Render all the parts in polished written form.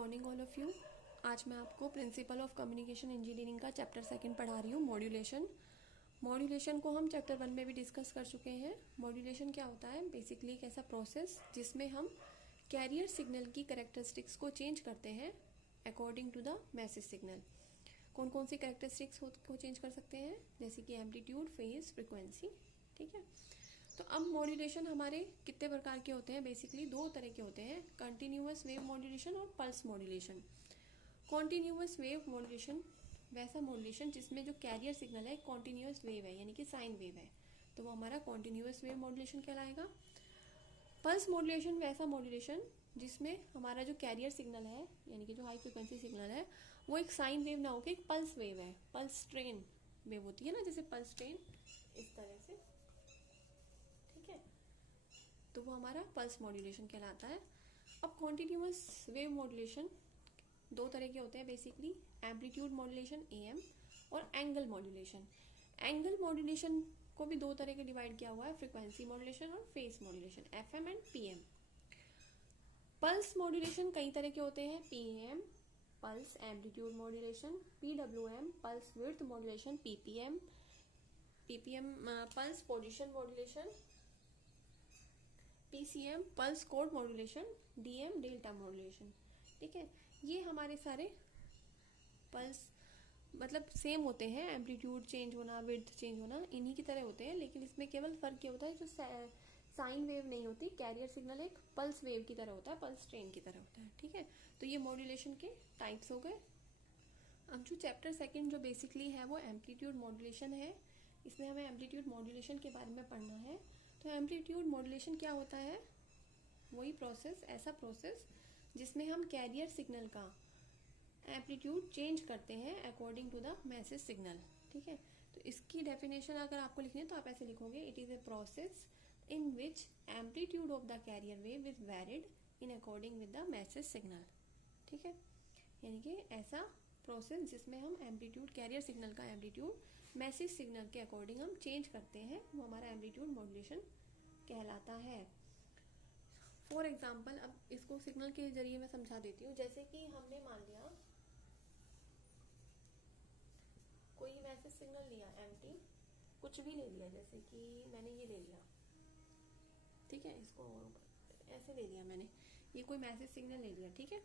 Morning all of you. आज मैं आपको प्रिंसिपल ऑफ कम्युनिकेशन इंजीनियरिंग का चैप्टर सेकंड पढ़ा रही हूँ, मॉड्यूलेशन। मॉड्यूलेशन को हम चैप्टर 1 में भी डिस्कस कर चुके हैं। मॉड्यूलेशन क्या होता है? बेसिकली एक ऐसा प्रोसेस जिसमें हम कैरियर सिग्नल की कैरेक्टरिस्टिक्स को चेंज करते हैं according to the message signal. कौन कौन सी कैरेक्टरिस्टिक्स को चेंज कर सकते हैं? जैसे कि एम्पलीट्यूड, फेज, फ्रिक्वेंसी। ठीक है, तो अब मॉड्यूलेशन हमारे कितने प्रकार के होते हैं? बेसिकली 2 तरह के होते हैं, कंटिन्यूअस वेव मॉड्यूलेशन और pulse modulation. Continuous wave modulation वैसा मॉड्यूलेशन जिसमें जो कैरियर सिग्नल है कॉन्टिन्यूअस वेव है, यानी कि साइन वेव है, तो वो हमारा कॉन्टिन्यूअस वेव मॉड्यूलेशन कहलाएगा। पल्स मॉड्यूलेशन वैसा मॉड्यूलेशन जिसमें हमारा जो कैरियर सिग्नल है, यानी कि जो हाई फ्रिक्वेंसी सिग्नल है, वो एक साइन वेव ना होकर एक पल्स वेव है। पल्स ट्रेन वेव होती है ना, जैसे पल्स ट्रेन इस तरह से, ठीक है, तो वो हमारा पल्स मॉड्यूलेशन कहलाता है। अब कॉन्टिन्यूअस वेव मॉड्यूलेशन 2 तरह के होते हैं बेसिकली, एम्पलीट्यूड मॉड्यूलेशन AM और एंगल मॉड्यूलेशन। एंगल मॉड्यूलेशन को भी 2 तरह के डिवाइड किया हुआ है, फ्रीक्वेंसी मॉड्यूलेशन और phase modulation, FM and PM। Pulse modulation कई तरह के होते हैं, PM pulse amplitude modulation, PWM pulse width modulation, PPM pulse position modulation, PCM pulse code modulation, DM delta modulation. ठीक है, ये हमारे सारे पल्स मतलब सेम होते हैं, एम्पलीट्यूड चेंज होना, विड्थ चेंज होना इन्हीं की तरह होते हैं, लेकिन इसमें केवल फर्क ये होता है जो साइन वेव नहीं होती, कैरियर सिग्नल एक पल्स वेव की तरह होता है, पल्स ट्रेन की तरह होता है। ठीक है, तो ये मॉड्यूलेशन के टाइप्स हो गए। अब जो चैप्टर सेकंड जो बेसिकली है वो एम्पलीट्यूड मॉड्यूलेशन है, इसमें हमें एम्पलीट्यूड मॉड्यूलेशन के बारे में पढ़ना है। तो एम्पलीट्यूड मॉड्यूलेशन क्या होता है? वही प्रोसेस, ऐसा प्रोसेस जिसमें हम कैरियर सिग्नल का एम्पलीट्यूड चेंज करते हैं according to the message signal. ठीक है, तो इसकी डेफिनेशन अगर आपको लिखनी है तो आप ऐसे लिखोगे, it is a process in which amplitude of the carrier wave is varied in according with the message signal. ठीक है, यानी कि ऐसा प्रोसेस जिसमें हम एम्पलीट्यूड, कैरियर सिग्नल का एम्पलीट्यूड मैसेज सिग्नल के अकॉर्डिंग हम चेंज करते हैं, वो हमारा एम्पलीट्यूड मॉड्यूलेशन कहलाता है। फॉर एग्जाम्पल, अब इसको सिग्नल के जरिए मैं समझा देती हूँ। जैसे कि हमने मान लिया कोई मैसेज सिग्नल लिया, एम्प्टी कुछ भी ले लिया, जैसे कि मैंने ये ले लिया, ठीक है, इसको ऐसे ले लिया मैंने, ये कोई मैसेज सिग्नल ले लिया। ठीक है,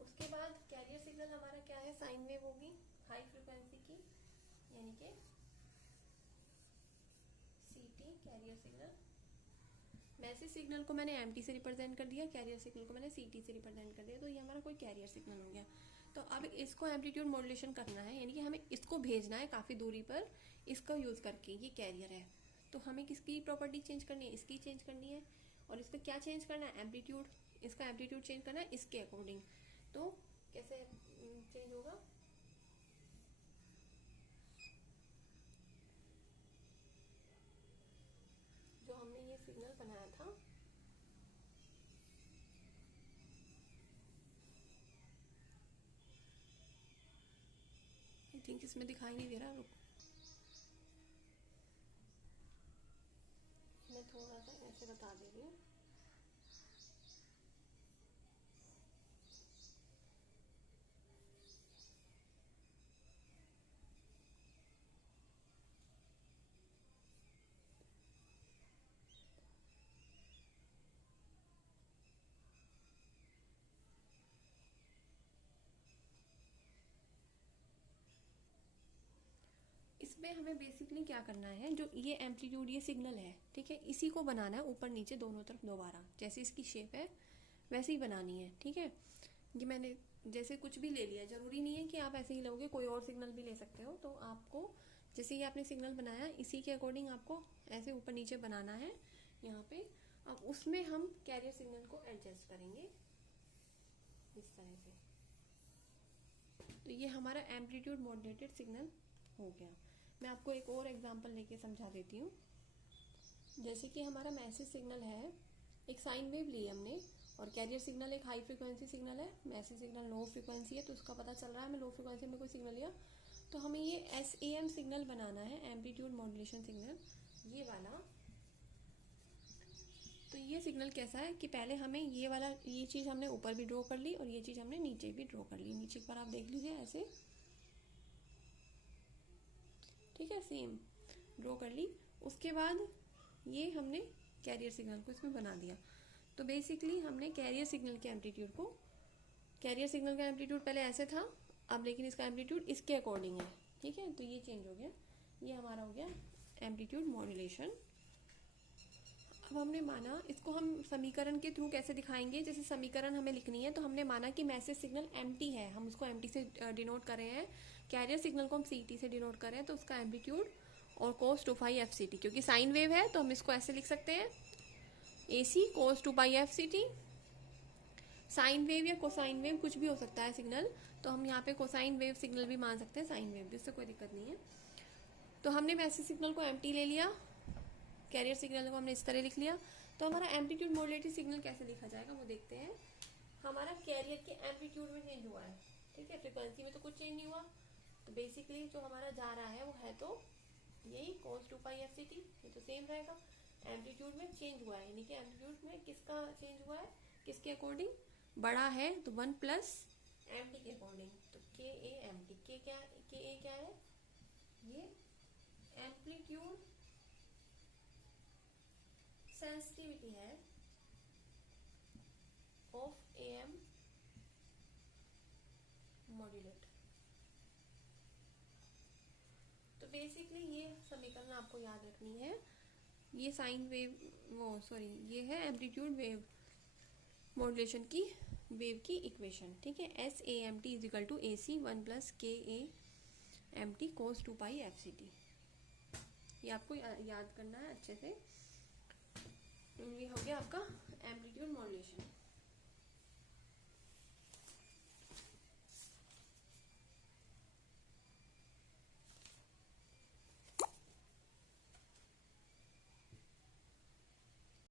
उसके बाद कैरियर सिग्नल हमारा क्या है? साइन वेव होगी हाई फ्रिक्वेंसी की, यानी कि CT carrier signal. Message signal को मैंने MT से रिप्रेजेंट कर दिया, कैरियर सिग्नल को मैंने CT से रिप्रेजेंट कर दिया, तो ये हमारा कोई कैरियर सिग्नल हो गया। तो अब इसको एम्पलीट्यूड मॉड्यूलेशन करना है, यानी कि हमें इसको भेजना है काफी दूरी पर, इसका यूज करके, ये कैरियर है, तो हमें किसकी प्रॉपर्टी चेंज करनी है? इसकी चेंज करनी है। और इसका क्या चेंज करना है? एम्पलीट्यूड, इसका एम्पलीट्यूड चेंज करना है इसके अकॉर्डिंग। तो कैसे चेंज होगा? जो हमने ये सिग्नल बनाया था, आई थिंक इसमें दिखाई नहीं दे रहा, रुको मैं थोड़ा सा ऐसे बता दे रही हूँ। इसमें हमें बेसिकली क्या करना है, जो ये एम्पलीट्यूड, ये सिग्नल है, ठीक है, इसी को बनाना है ऊपर नीचे दोनों तरफ दोबारा, जैसे इसकी शेप है वैसे ही बनानी है। ठीक है, ये मैंने जैसे कुछ भी ले लिया, जरूरी नहीं है कि आप ऐसे ही लोगे, कोई और सिग्नल भी ले सकते हो। तो आपको जैसे ही आपने सिग्नल बनाया इसी के अकॉर्डिंग आपको ऐसे ऊपर नीचे बनाना है यहाँ पे। अब उसमें हम कैरियर सिग्नल को एडजस्ट करेंगे इस तरह से, तो ये हमारा एम्पलीट्यूड मॉड्यूलेटेड सिग्नल हो गया। मैं आपको एक और एग्जांपल लेके समझा देती हूँ। जैसे कि हमारा मैसेज सिग्नल है, एक साइन वेव ली हमने, और कैरियर सिग्नल एक हाई फ्रिक्वेंसी सिग्नल है, मैसेज सिग्नल लो फ्रिक्वेंसी है, तो उसका पता चल रहा है हमें लो फ्रिक्वेंसी में कोई सिग्नल लिया, तो हमें ये SAM सिग्नल बनाना है, एम्पलीट्यूड मॉड्यूलेशन सिग्नल, ये वाला तो ये सिग्नल कैसा है कि पहले हमें ये चीज़ हमने ऊपर भी ड्रॉ कर ली और ये चीज़ हमने नीचे भी ड्रॉ कर ली। नीचे पर आप देख लीजिए ऐसे, ठीक है, सेम ड्रॉ कर ली। उसके बाद ये हमने कैरियर सिग्नल को इसमें बना दिया। तो बेसिकली हमने कैरियर सिग्नल के एम्पलीट्यूड पहले ऐसे था, अब लेकिन इसका एम्पलीट्यूड इसके अकॉर्डिंग है, ठीक है। तो ये चेंज हो गया, ये हमारा हो गया एम्पलीट्यूड मॉड्यूलेशन। अब हमने माना, इसको हम समीकरण के थ्रू कैसे दिखाएंगे, जैसे समीकरण हमें लिखनी है तो हमने माना कि मैसेज सिग्नल एम्प्टी है, हम उसको एम्प्टी से डिनोट कर रहे हैं। कैरियर सिग्नल को हम सीटी से डिनोट कर रहे हैं, तो उसका एम्पलीट्यूड और cos 2π fct, क्योंकि साइन वेव है तो हम इसको ऐसे लिख सकते हैं AC cos 2π fct। Sine wave या कोसाइन वेव कुछ भी हो सकता है सिग्नल, तो हम यहाँ पे कोसाइन वेव सिग्नल भी मान सकते हैं, साइन वेव भी, इससे कोई दिक्कत नहीं है। तो हमने मैसेज सिग्नल को एम्प्टी ले लिया, कैरियर सिग्नल को हमने इस तरह लिख लिया। तो हमारा एम्पलीट्यूड मॉड्यूलेटेड सिग्नल कैसे लिखा जाएगा वो देखते हैं। हमारा कैरियर के एम्पलीट्यूड में चेंज हुआ है, ठीक है, फ्रिक्वेंसी में तो कुछ चेंज नहीं हुआ। तो बेसिकली जो हमारा जा रहा है वो है तो यही cos 2π fct, ये तो सेम रहेगा। एम्पलीट्यूड में चेंज हुआ है, यानी कि एम्पलीट्यूड में किसका चेंज हुआ है, किसके अकॉर्डिंग, बड़ा है तो 1 प्लस एम टी के अकॉर्डिंग। तो के ए एम टी, के ए क्या है, ये एम्पलीट्यूड सेंसिटिविटी है ऑफ एम मॉड्यूलेट। तो बेसिकली ये समीकरण आपको याद रखनी है। ये साइन वेव ये है एम्पलीट्यूड वेव मॉड्यूलेशन की वेव की इक्वेशन, ठीक है। SAMT is equal to AC 1 plus KAMT cos 2π fct। ये आपको याद करना है अच्छे से। ये हो गया आपका एम्पलीट्यूड मॉड्यूलेशन।